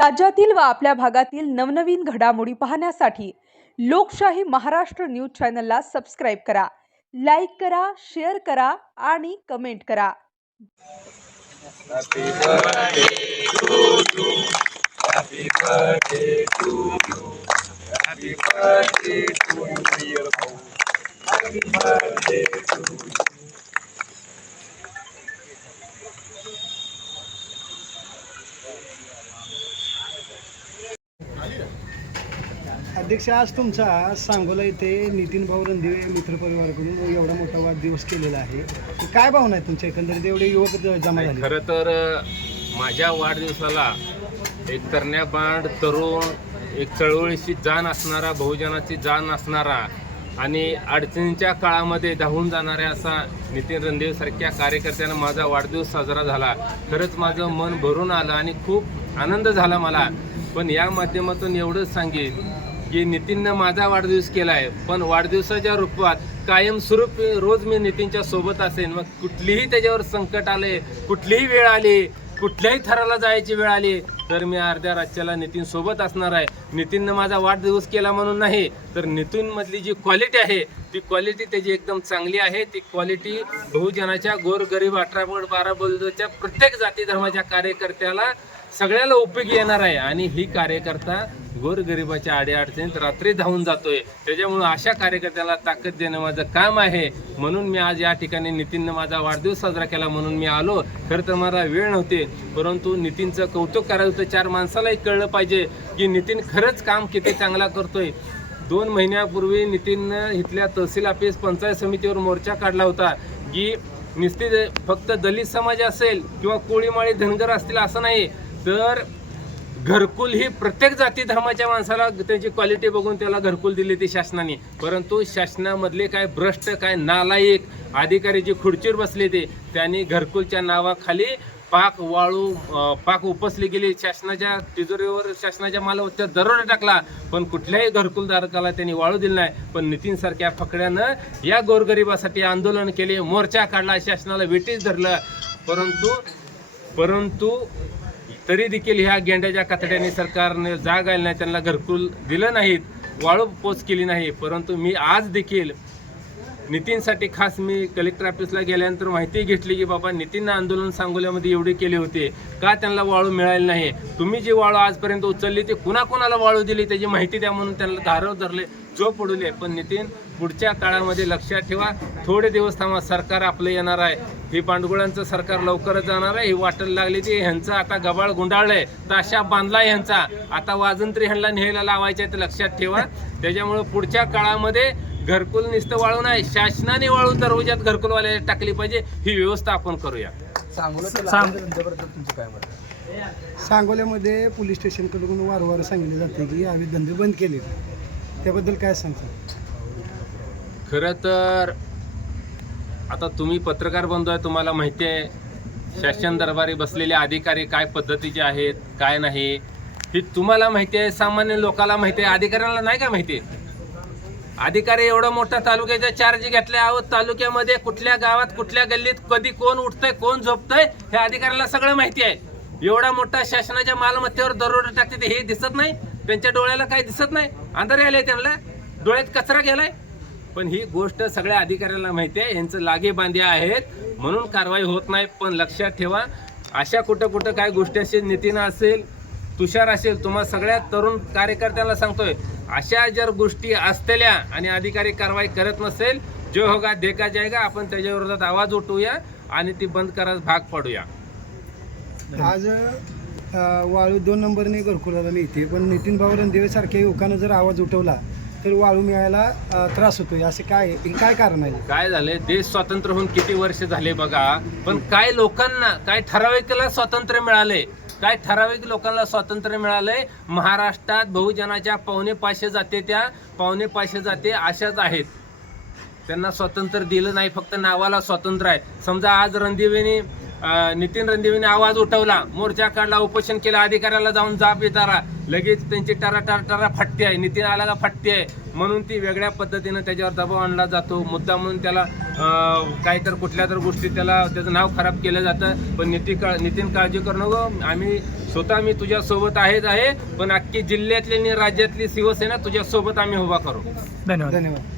राज्यातील व आपल्या भागातील नवनवीन घडामोडी पाहण्यासाठी लोकशाही महाराष्ट्र न्यूज चॅनलला सबस्क्राईब करा लाईक करा शेअर करा आणि कमेंट करा. अध्यक्ष आज तुमचा सांगोला इथे नितीन भाऊ रणदिवे मित्रपरिवाराकडून एवढा मोठा वाढदिवस केलेला आहे. काय भावना आहे तुमच्या? एकंदरीत एवढे युवक जमा झाले खरं तर माझ्या वाढदिवसाला एक तरण्याबांड तरुण एक चळवळीची जाण असणारा बहुजनाची जाण असणारा आणि अडचणीच्या काळामध्ये धावून जाणाऱ्या असा नितीन रणदेव सारख्या कार्यकर्त्यांना माझा वाढदिवस साजरा झाला. खरंच माझं मन भरून आलं आणि खूप आनंद झाला मला. पण या माध्यमातून एवढंच सांगेन की नितीननं माझा वाढदिवस केला आहे पण वाढदिवसाच्या रूपात कायमस्वरूपी रोज मी नितीनच्या सोबत असेन. मग कुठलीही त्याच्यावर संकट आले कुठलीही वेळ आली कुठल्याही थराला जायची वेळ आली तर मी अर्ध्या राज्याला नितीन सोबत असणार आहे. नितीननं माझा वाढदिवस केला म्हणून नाही तर नितीनमधली जी क्वालिटी आहे ती क्वालिटी त्याची एकदम चांगली आहे. ती क्वालिटी बहुजनाच्या गोरगरीब अठरा पॉईंट बारा बोलदोच्या प्रत्येक जाती धर्माच्या कार्यकर्त्याला सगळ्याला उपयोगी येणार आहे. आणि ही कार्यकर्ता गोरगरिबाच्या अडीअडचणीत रात्री धावून जातोय. त्याच्यामुळं अशा कार्यकर्त्याला ताकद देणं माझं काम आहे. म्हणून मी आज या ठिकाणी नितीननं माझा वाढदिवस साजरा केला म्हणून मी आलो. खरं तर मला वेळ नव्हते परंतु नितीनचं कौतुक करायचं होतं. चार माणसालाही कळलं पाहिजे की नितीन खरंच काम किती चांगला करतोय. दोन महिन्यापूर्वी नितीननं इथल्या तहसील ऑफिस पंचायत समितीवर मोर्चा काढला होता की नुसती फक्त दलित समाज असेल किंवा कोळीमाळी धनगर असतील असं नाही. तर घरकुल ही प्रत्येक जाती धर्माच्या माणसाला त्यांची क्वालिटी बघून त्याला घरकुल दिली ती शासनाने. परंतु शासनामधले काय भ्रष्ट काय नालायक अधिकारी जे खुर्चीवर बसले ते त्यांनी घरकुलच्या नावाखाली पाक वाळू पाक उपसली गेली. शासनाच्या तिजोरीवर शासनाच्या मालावर दरोडा टाकला. पण कुठल्याही घरकुलधारकाला त्यांनी वाळू दिली नाही. पण नितीनसारख्या फकड्यानं या गोरगरिबासाठी आंदोलन केले मोर्चा काढला शासनाला वेटीस धरलं. परंतु परंतु तरी देखील ह्या गेंड्याच्या कातड्याने सरकारने जाग आली नाही त्यांना घरकुल दिलं नाहीत वाळू पोच केली नाही. परंतु मी आज देखील नितीनसाठी खास मी कलेक्टर ऑफिसला गेल्यानंतर माहिती घेतली की बाबा नितीननं आंदोलन सांगोल्यामध्ये एवढे केले होते. का त्यांना वाळू मिळाली नाही? तुम्ही जी वाळू आजपर्यंत उचलली ते कुणाकुणाला वाळू दिली? त्याची माहिती द्या म्हणून त्यांना धारव धरले जो पडूले पण नितीन पुढच्या काळामध्ये लक्षात ठेवा थोडे दिवस थांबा सरकार आपलं येणार आहे. ही पांडुगुळांचं सरकार लवकरच जाणार आहे. ही वाटेल लागली ती ह्यांचं आता गबाळ गुंडाळलंय. ताशा बांधलाय ह्यांचा. आता वाजंत्री ह्यांना न्यायला लावायचे ते लक्षात ठेवा. त्याच्यामुळं पुढच्या काळामध्ये घरकुल नुसतं वाळू नाही शासनाने वाळू दरवाजात घरकुलवाले टाकली पाहिजे. ही व्यवस्था आपण करूया. सांगोल्यामध्ये पोलीस स्टेशनकडून वारंवार सांगितले जाते की अवैध धंदे बंद केले त्याबद्दल काय सांगता? खरं तर आता तुम्ही पत्रकार बंधू आहे तुम्हाला माहिती आहे शासन दरबारी बसलेले अधिकारी काय पद्धतीचे आहेत काय नाही हे तुम्हाला माहिती आहे सामान्य लोकाला माहिती आहे अधिकाऱ्यांना नाही का माहिती आहे? अधिकारी एवढा मोठा तालुक्याचा चार्ज घेतला आहोत तालुक्यामध्ये कुठल्या गावात कुठल्या गल्लीत कधी कोण उठतंय कोण झोपतंय हे अधिकाऱ्याला सगळं माहिती आहे. एवढा मोठा शासनाच्या मालमत्तेवर दरोडा टाकते ते हे दिसत नाही त्यांच्या डोळ्याला काही दिसत नाही. अंधारे आले त्यांना डोळ्यात कचरा गेलाय. पण ही गोष्ट सगळ्या अधिकाऱ्यांना माहिती आहे. यांचं लागे बांधे आहेत. म्हणून कारवाई होत नाही पण लक्षात ठेवा. अशा कुठं कुठं काय गोष्टी असेल नितीन असेल तुषार असेल तुम्हाला सगळ्या तरुण कार्यकर्त्यांना सांगतोय. अशा जर गोष्टी असलेल्या आणि अधिकारी कारवाई करत नसेल जो होगा देखा जायगा. आपण त्याच्या विरोधात आवाज उठवूया आणि ती बंद करायला भाग पडूया. आज वाळू दोन नंबरने घरकुलाला मिळते पण नितीन भाऊ रणदिवे सारख्या युवकानं जर आवाज उठवला तर वाळू मिळायला अं, त्रास होतोय. असे काय हे काय कारण आहे? काय झालंय? देश स्वतंत्र होऊन किती वर्ष झाले बघा. पण काय लोकांना काय ठराविकला स्वातंत्र्य मिळाले काय ठराविक लोकांना स्वातंत्र्य मिळालंय? महाराष्ट्रात बहुजनाच्या पावणे पाचशे जाते त्या पावणे पाचशे जाते अशाच आहेत. त्यांना स्वातंत्र्य दिलं नाही फक्त नावाला स्वातंत्र्य आहे. समजा आज रणदिवेनी नितीन रणदिवेने आवाज उठवला. मोर्चा काढला उपोषण केलं अधिकाऱ्याला जाऊन जाब येतारा लगेच त्यांची टरा टरा टरा फटते आहे. नितीन आला का फटते आहे. म्हणून ती वेगळ्या पद्धतीनं त्याच्यावर दबाव आणला जातो. मुद्दा म्हणून त्याला काय तर कुठल्या तर गोष्टी त्याला त्याचं नाव खराब केलं जातं. पण नितीन का नितीन काळजी करू नको. आम्ही स्वतः मी तुझ्या सोबत आहेच आहे. पण अख्खी जिल्ह्यातली आणि राज्यातली शिवसेना तुझ्या सोबत आम्ही उभा करू. धन्यवाद. धन्यवाद.